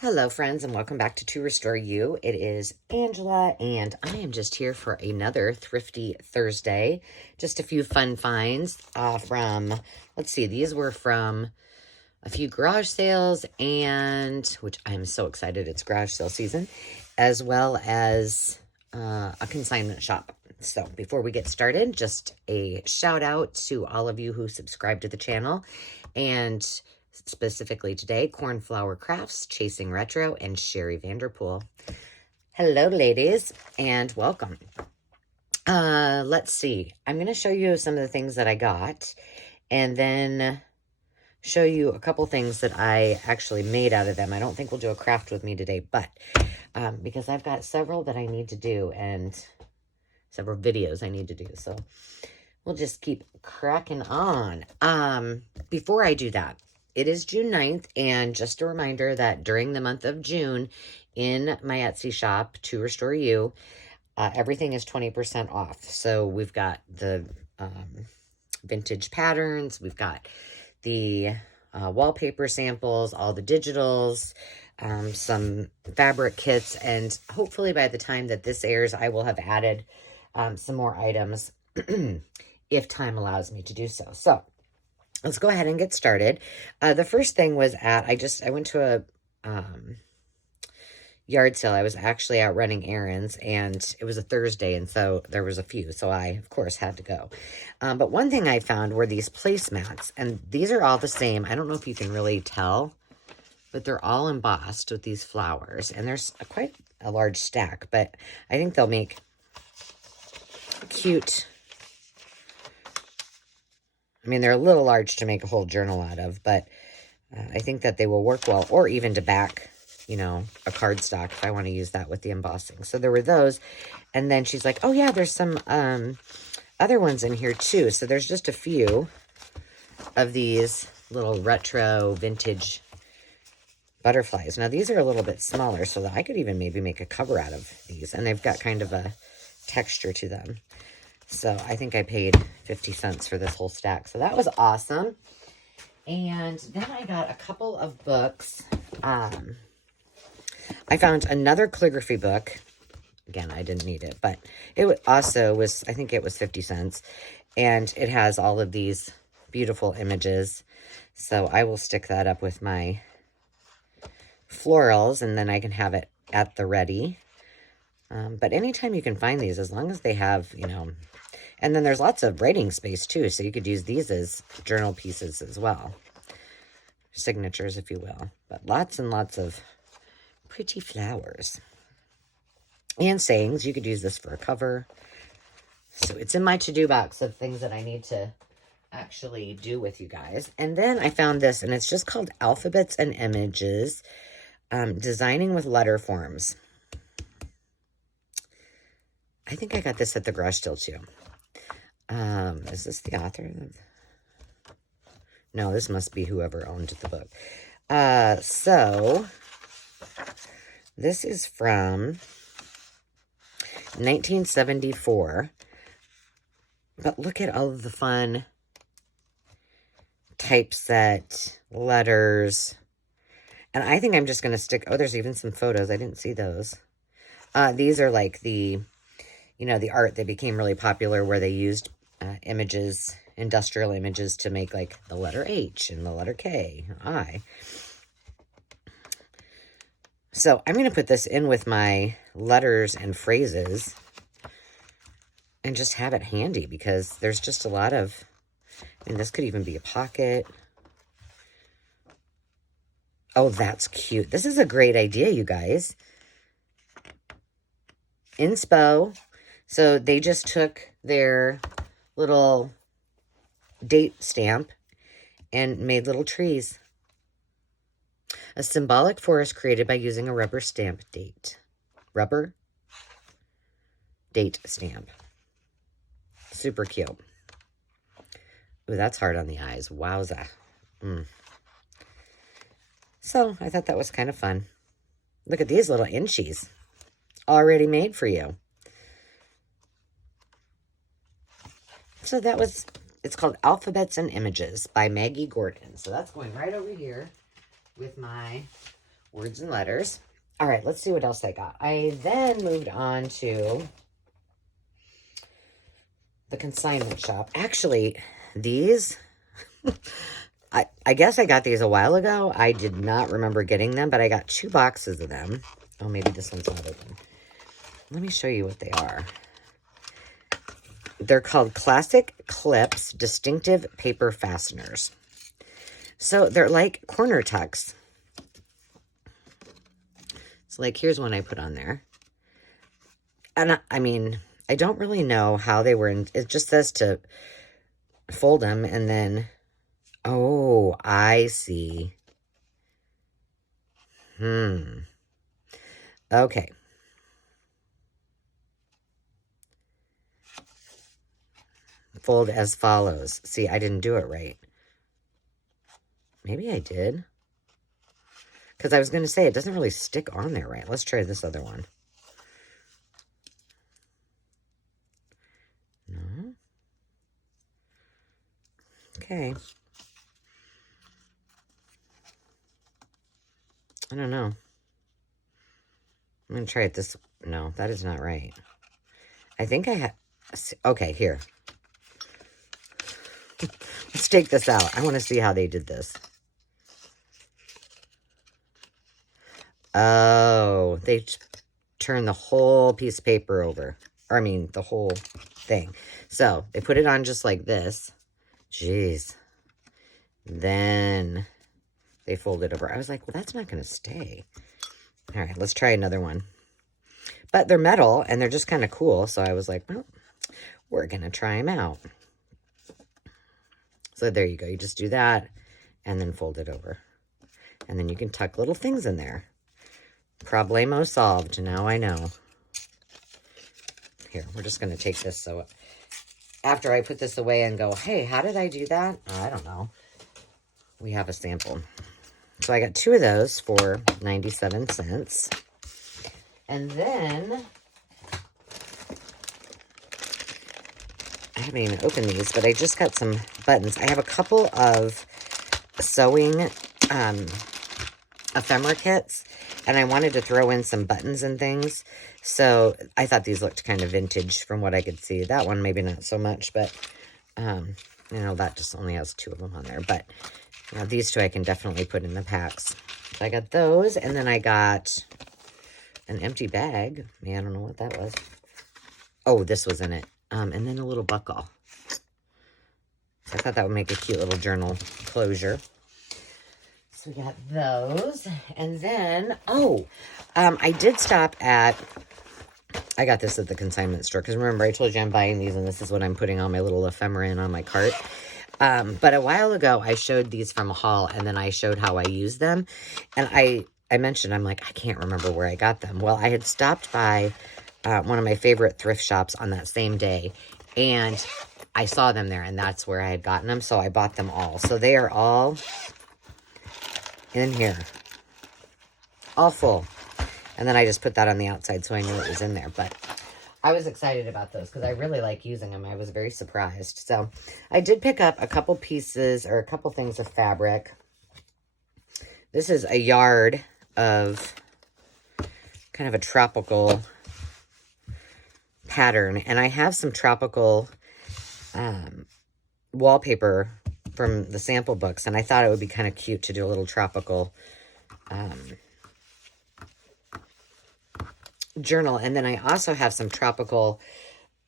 Hello, friends, and welcome back to Restore You. It is Angela, and I am just here for another Thrifty Thursday. Just a few fun finds from, let's see, these were from a few garage sales, and which I'm so excited it's garage sale season, as well as a consignment shop. So before we get started, just a shout out to all of you who subscribe to the channel, and specifically today, Cornflower Crafts, Chasing Retro, and Sherry Vanderpool. Hello, ladies, and welcome. Let's see. I'm going to show you some of the things that I got, and then show you a couple things that I actually made out of them. I don't think we'll do a craft with me today, but because I've got several that I need to do, and several videos I need to do, so we'll just keep cracking on. Before I do that, it is June 9th, and just a reminder that during the month of June, in my Etsy shop, To Restore You, everything is 20% off. So we've got the vintage patterns, we've got the wallpaper samples, all the digitals, some fabric kits, and hopefully by the time that this airs, I will have added some more items if time allows me to do so. So let's go ahead and get started. The first thing was I went to a yard sale. I was actually out running errands, and it was a Thursday, and so there was a few, so I, of course, had to go. But one thing I found were these placemats, and these are all the same. I don't know if you can really tell, but they're all embossed with these flowers, and there's quite a large stack, but I think they'll make cute. I mean, they're a little large to make a whole journal out of, but I think that they will work well, or even to back, you know, a cardstock if I want to use that with the embossing. So there were those, and then she's like, oh yeah, there's some other ones in here too. So there's just a few of these little retro vintage butterflies. Now these are a little bit smaller, so that I could even maybe make a cover out of these, and they've got kind of a texture to them. So I think I paid 50 cents for this whole stack. So that was awesome. And then I got a couple of books. I found another calligraphy book. Again, I didn't need it, but it also was, I think it was 50 cents. And it has all of these beautiful images. So I will stick that up with my florals, and then I can have it at the ready. But anytime you can find these, as long as they have, you know, and then there's lots of writing space too, so you could use these as journal pieces as well. Signatures, if you will. But lots and lots of pretty flowers. And sayings. You could use this for a cover. So it's in my to-do box of things that I need to actually do with you guys. And then I found this, and it's just called Alphabets and Images, Designing with Letter Forms. I think I got this at the garage sale too. Is this the author? No, this must be whoever owned the book. So this is from 1974. But look at all of the fun typeset, letters. And I think I'm just going to stick, oh, there's even some photos. I didn't see those. These are like the, you know, the art that became really popular where they used images, industrial images, to make like the letter H and the letter K, I. So I'm going to put this in with my letters and phrases and just have it handy, because there's just a lot of, I mean, this could even be a pocket. Oh, that's cute. This is a great idea, you guys. Inspo. So they just took their little date stamp and made little trees. A symbolic forest created by using a rubber stamp date. Rubber date stamp. Super cute. Ooh, that's hard on the eyes. Wowza. So I thought that was kind of fun. Look at these little inchies. Already made for you. So that was, it's called Alphabets and Images by Maggie Gordon. So that's going right over here with my words and letters. All right, let's see what else I got. I then moved on to the consignment shop. Actually, these, I guess I got these a while ago. I did not remember getting them, but I got 2 boxes of them. Oh, maybe this one's not open. Let me show you what they are. They're called Classic Clips Distinctive Paper Fasteners. So they're like corner tucks. So like, here's one I put on there. And I mean, I don't really know how they were in. It just says to fold them and then, oh, I see. Okay. Fold as follows. See, I didn't do it right. Maybe I did. Because I was going to say, it doesn't really stick on there right. Let's try this other one. No. Okay. I don't know. I'm going to try it this. No, that is not right. I think I have. Okay, here. Let's take this out. I want to see how they did this. Oh, they turned the whole piece of paper over. Or, I mean, the whole thing. So, they put it on just like this. Jeez. Then they fold it over. I was like, well, that's not going to stay. All right, let's try another one. But they're metal, and they're just kind of cool. So I was like, well, we're going to try them out. So there you go. You just do that, and then fold it over. And then you can tuck little things in there. Problemo solved. Now I know. Here, we're just going to take this. So after I put this away and go, hey, how did I do that? I don't know. We have a sample. So I got 2 of those for 97 cents. And then, I haven't even opened these, but I just got some buttons. I have a couple of sewing ephemera kits, and I wanted to throw in some buttons and things. So I thought these looked kind of vintage from what I could see. That one maybe not so much, but you know, that just only has 2 of them on there. But you know, these 2 I can definitely put in the packs. So I got those, and then I got an empty bag. I don't know what that was. Oh, this was in it. And then a little buckle. So I thought that would make a cute little journal closure. So we got those. And then, I did stop at, I got this at the consignment store. Because remember, I told you I'm buying these, and this is what I'm putting all my little ephemera in on my cart. But a while ago, I showed these from a haul, and then I showed how I use them. And I mentioned, I'm like, I can't remember where I got them. Well, I had stopped by one of my favorite thrift shops on that same day, and I saw them there, and that's where I had gotten them, so I bought them all. So they are all in here, all full. And then I just put that on the outside so I knew it was in there. But I was excited about those because I really like using them. I was very surprised. So I did pick up a couple pieces or a couple things of fabric. This is a yard of kind of a tropical pattern. And I have some tropical wallpaper from the sample books. And I thought it would be kind of cute to do a little tropical journal. And then I also have some tropical,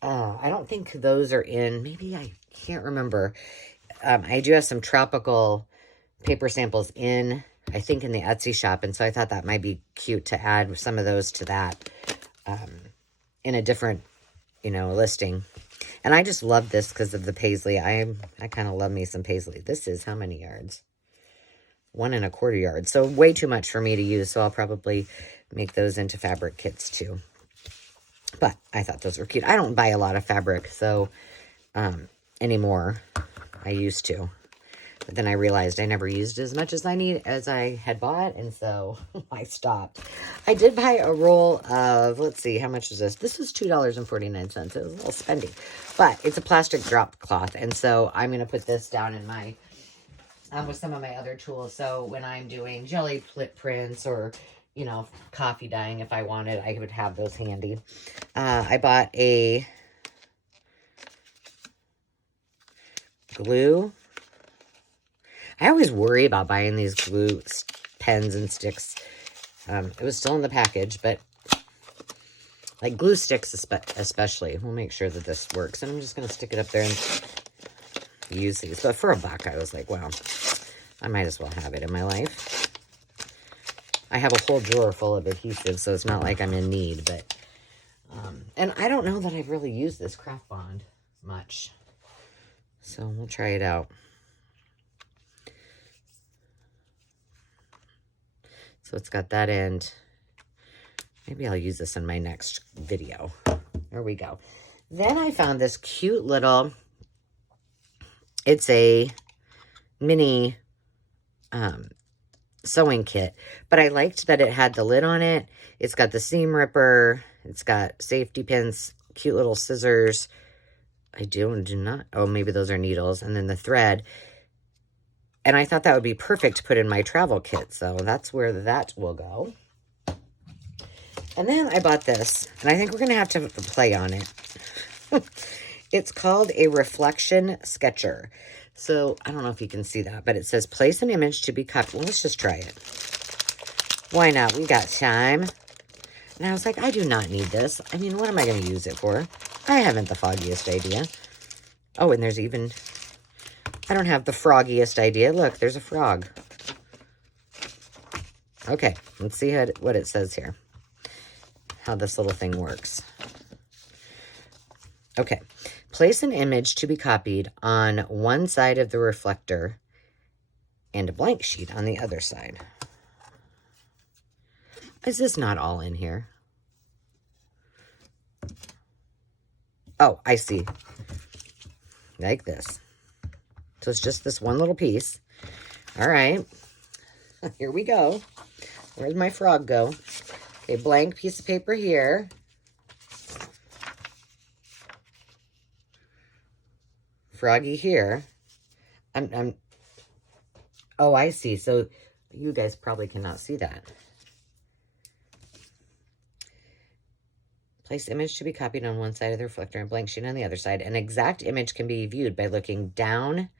I don't think those are in, maybe I can't remember. I do have some tropical paper samples in, I think in the Etsy shop. And so I thought that might be cute to add some of those to that in a different, you know, listing. And I just love this because of the Paisley. I kind of love me some Paisley. This is how many yards? 1 1/4 yards. So way too much for me to use. So I'll probably make those into fabric kits too. But I thought those were cute. I don't buy a lot of fabric, so anymore. I used to. But then I realized I never used as much as I had bought, and so I stopped. I did buy a roll of, let's see, how much is this? This is $2.49. It was a little spendy. But it's a plastic drop cloth, and so I'm going to put this down in my with some of my other tools. So when I'm doing jelly prints or, you know, coffee dyeing, if I wanted, I would have those handy. I bought a glue. I always worry about buying these glue pens and sticks. It was still in the package, but like glue sticks especially. We'll make sure that this works. And I'm just going to stick it up there and use these. But for $1, I was like, wow, I might as well have it in my life. I have a whole drawer full of adhesive, so it's not like I'm in need. But and I don't know that I've really used this craft bond much. So we'll try it out. So it's got that end. Maybe I'll use this in my next video. There we go. Then I found this cute little, it's a mini sewing kit, but I liked that it had the lid on it. It's got the seam ripper. It's got safety pins, cute little scissors. I do not, oh, maybe those are needles. And then the thread. And I thought that would be perfect to put in my travel kit. So that's where that will go. And then I bought this, and I think we're going to have to play on it. It's called a reflection sketcher. So I don't know if you can see that, but it says place an image to be cut. Well, let's just try it. Why not? We got time. And I was like, I do not need this. I mean, what am I going to use it for? I haven't the foggiest idea. Oh, and there's even, I don't have the froggiest idea. Look, there's a frog. Okay, let's see what it says here. How this little thing works. Okay, place an image to be copied on one side of the reflector and a blank sheet on the other side. Is this not all in here? Oh, I see. Like this. So it's just this one little piece. All right. Here we go. Where'd my frog go? Okay, blank piece of paper here. Froggy here. Oh, I see. So you guys probably cannot see that. Place image to be copied on one side of the reflector and blank sheet on the other side. An exact image can be viewed by looking down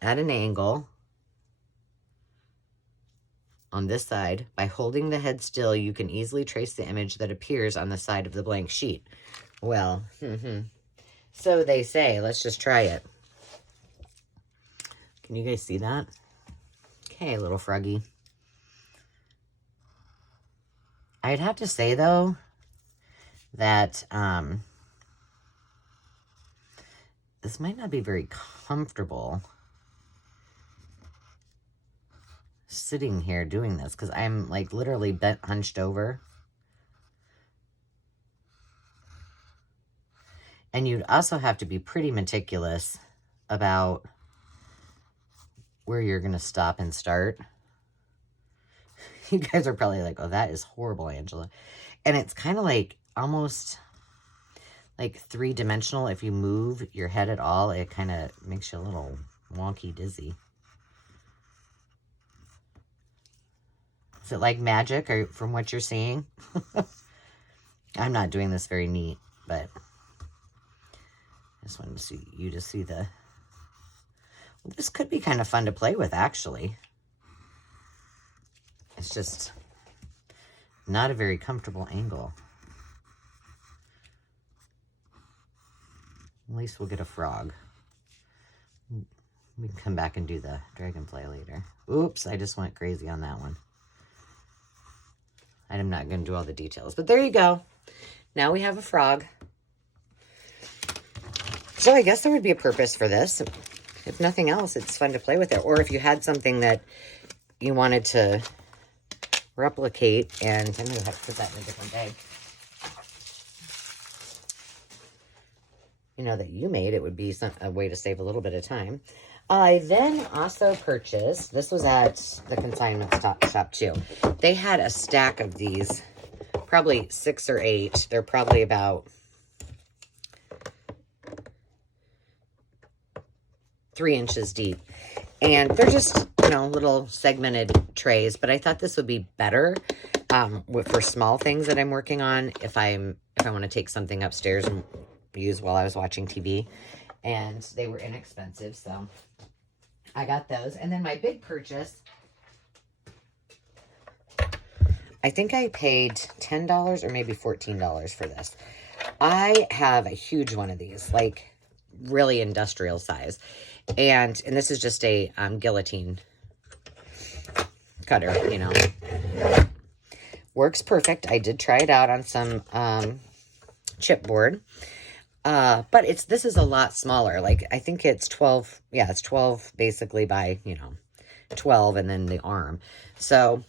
at an angle on this side. By holding the head still, you can easily trace the image that appears on the side of the blank sheet. Well, so they say. Let's just try it. Can you guys see that? Okay, little froggy. I'd have to say, though, that this might not be very comfortable sitting here doing this, because I'm like literally bent, hunched over. And you'd also have to be pretty meticulous about where you're going to stop and start. You guys are probably like, oh, that is horrible, Angela. And it's kind of like almost like three-dimensional. If you move your head at all, it kind of makes you a little wonky, dizzy. Is it like magic, or from what you're seeing? I'm not doing this very neat, but I just wanted to see you to see the... Well, this could be kind of fun to play with, actually. It's just not a very comfortable angle. At least we'll get a frog. We can come back and do the dragonfly later. Oops, I just went crazy on that one. I'm not going to do all the details, but there you go. Now we have a frog. So I guess there would be a purpose for this. If nothing else, it's fun to play with it. Or if you had something that you wanted to replicate, and I'm going to have to put that in a different bag. You know, that you made, it would be a way to save a little bit of time. I then also purchased, this was at the consignment shop too. They had a stack of these, probably 6 or 8. They're probably about 3 inches deep. And they're just, you know, little segmented trays, but I thought this would be better for small things that I'm working on if I want to take something upstairs and use while I was watching TV. And they were inexpensive, so I got those. And then my big purchase, I think I paid $10 or maybe $14 for this. I have a huge one of these, like really industrial size. And this is just a guillotine cutter, you know. Works perfect. I did try it out on some chipboard. But this is a lot smaller. Like, I think it's 12. Yeah, it's 12 basically by, you know, 12 and then the arm. So,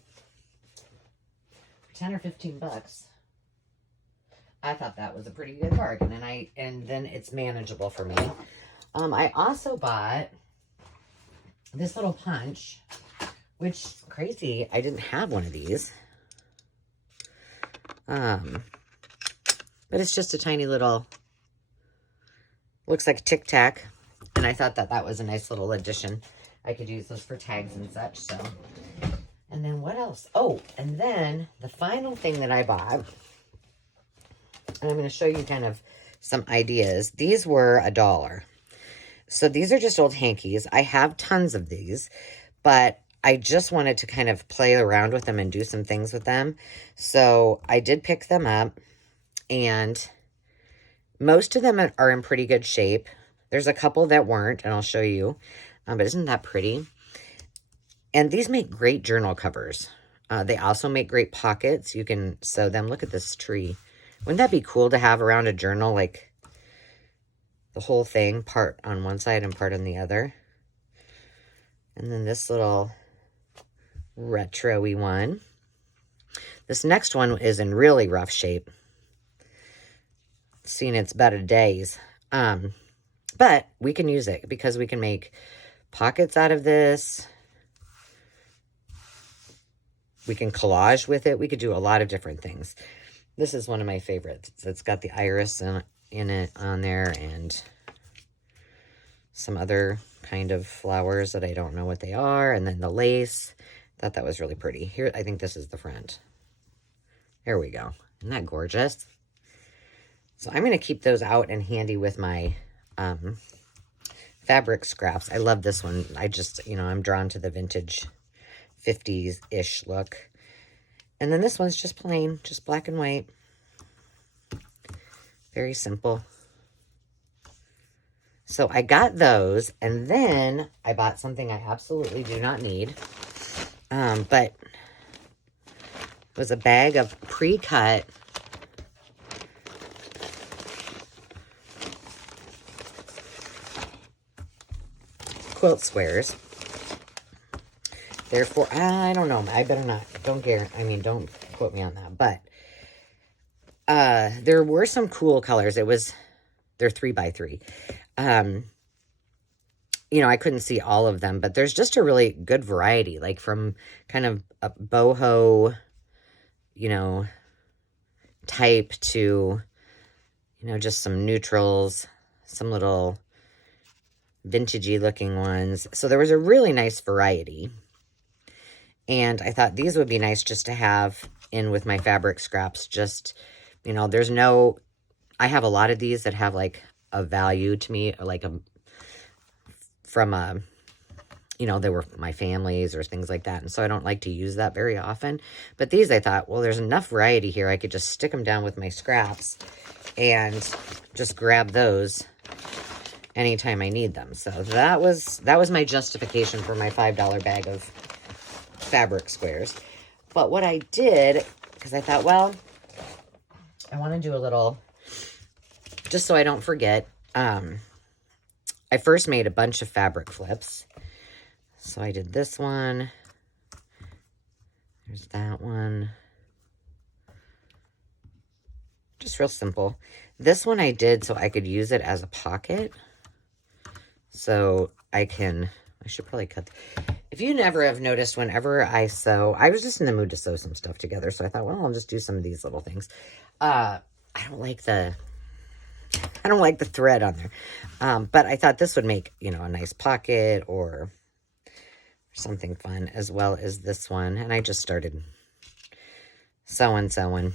10 or 15 bucks. I thought that was a pretty good bargain. And then it's manageable for me. I also bought this little punch, which crazy. I didn't have one of these. But it's just a tiny little, looks like a Tic Tac. And I thought that was a nice little addition. I could use those for tags and such, so. And then what else? Oh, and then the final thing that I bought, and I'm going to show you kind of some ideas. These were $1. So these are just old hankies. I have tons of these, but I just wanted to kind of play around with them and do some things with them. So I did pick them up, and most of them are in pretty good shape. There's a couple that weren't, and I'll show you. But isn't that pretty? And these make great journal covers. They also make great pockets. You can sew them. Look at this tree. Wouldn't that be cool to have around a journal, like the whole thing, part on one side and part on the other? And then this little retro-y one. This next one is in really rough shape. Seen its better days. But we can use it because we can make pockets out of this. We can collage with it. We could do a lot of different things. This is one of my favorites. It's got the iris in it on there, and some other kind of flowers that I don't know what they are. And then the lace. Thought that was really pretty. Here, I think this is the front. There we go. Isn't that gorgeous? So I'm going to keep those out and handy with my fabric scraps. I love this one. I just, you know, I'm drawn to the vintage 50s-ish look. And then this one's just plain, just black and white. Very simple. So I got those, and then I bought something I absolutely do not need. But it was a bag of pre-cut quilt squares. Therefore, I don't know. I better not. Don't quote me on that. But there were some cool colors. They're 3x3. You know, I couldn't see all of them, but there's just a really good variety, like from kind of a boho, you know, type to, you know, just some neutrals, some little vintagey looking ones. So there was a really nice variety. And I thought these would be nice just to have in with my fabric scraps. Just, you know, I have a lot of these that have like a value to me, like you know, they were my family's or things like that. And so I don't like to use that very often. But these, I thought, well, there's enough variety here. I could just stick them down with my scraps and just grab those anytime I need them. So that was my justification for my $5 bag of fabric squares. But what I did, because I thought, well, I want to do a little, just so I don't forget, I first made a bunch of fabric flips. So I did this one. There's that one. Just real simple. This one I did so I could use it as a pocket. So I should probably cut. If you never have noticed, whenever I sew, I was just in the mood to sew some stuff together. So I thought, well, I'll just do some of these little things. I don't like the thread on there. But I thought this would make, you know, a nice pocket or something fun, as well as this one. And I just started sewing.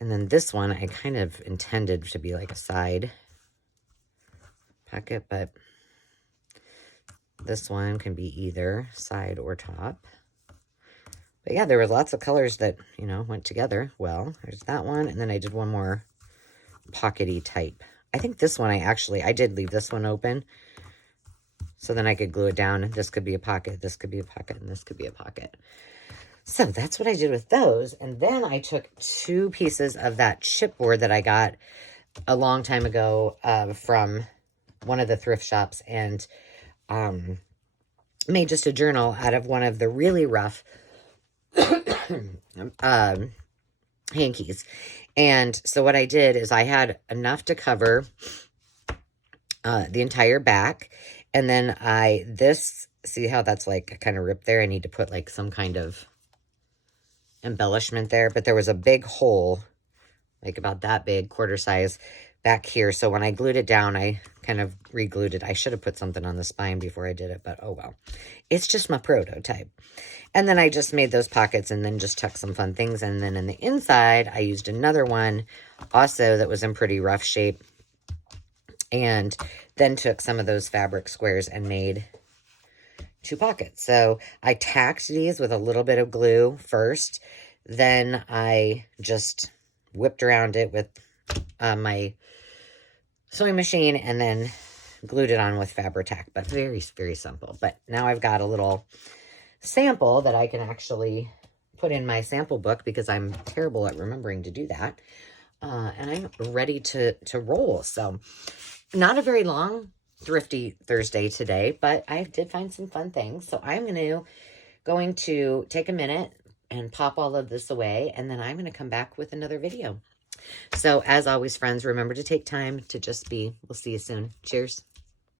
And then this one, I kind of intended to be like a side pocket, but this one can be either side or top. But yeah, there were lots of colors that, you know, went together well. There's that one, and then I did one more pockety type. I think this one I did leave this one open, so then I could glue it down. This could be a pocket, this could be a pocket, and this could be a pocket. So that's what I did with those. And then I took 2 pieces of that chipboard that I got a long time ago from one of the thrift shops, and made just a journal out of one of the really rough hankies. And so what I did is I had enough to cover the entire back. And then see how that's like kind of ripped there? I need to put like some kind of embellishment there. But there was a big hole, like about that big, quarter size, back here. So when I glued it down, I kind of re-glued it. I should have put something on the spine before I did it, but oh well. It's just my prototype. And then I just made those pockets and then just tucked some fun things. And then in the inside, I used another one also that was in pretty rough shape. And then took some of those fabric squares and made 2 pockets. So I tacked these with a little bit of glue first. Then I just whipped around it with my sewing machine and then glued it on with Fabri-Tac, but very, very simple. But now I've got a little sample that I can actually put in my sample book because I'm terrible at remembering to do that. And I'm ready to roll. So not a very long Thrifty Thursday today, but I did find some fun things. So I'm going to take a minute and pop all of this away, and then I'm going to come back with another video. So as always, friends, remember to take time to just be. We'll see you soon. Cheers.